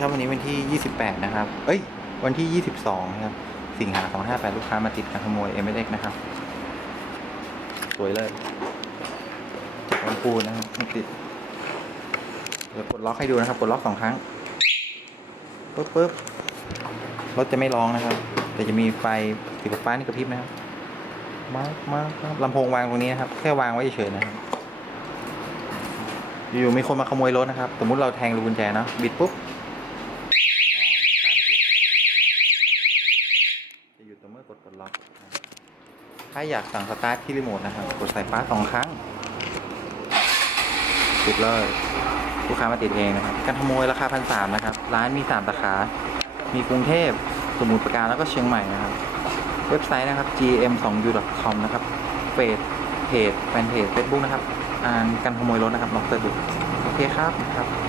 ครับวันนี้วันที่ 28 นะครับ เอ้ย วันที่ 22 นะครับ สิงหา258 ลูกค้ามาติดการขโมย m อ x นะครับ สวยเลยจากลำพูนนะครับม่ติดเดี๋ยวกดล็อกให้ดูนะครับกดล็อกสองครั้งปึ๊บปึ๊บรถจะไม่ร้องนะครับ แต่จะมีไฟสีฟ้านี่กระพริบนะครับมามามาลำโพงวางตรงนี้นะครับ แค่วางไว้เฉยๆนะครับอยู่ๆมีคนมาขโมยรถนะครับ สมมุติเราแทงรูกุญแจเนาะบิดปุ๊บ ร้องสร้างไม่ติด จะหยุดต่มื่อกดกดล็อกถ้าอยากสั่งสตาร์ทที่รีโมทนะครับ กดสายฟ้าสองครั้งติดเลยลูกค้ามาติดเองนะครับการขโมยราคาพันสามนะครับ ร้านมีสามสาขา มีกรุงเทพสมุทรปราการแล้วก็เชียงใหม่นะครับ เว็บไซต์นะครับ gm2u.com นะครับเฟซเพจแฟนเพจ Facebook นะครับ อ่านการขโมยรถนะครับลองเสิร์ชดูโอเคครับครับ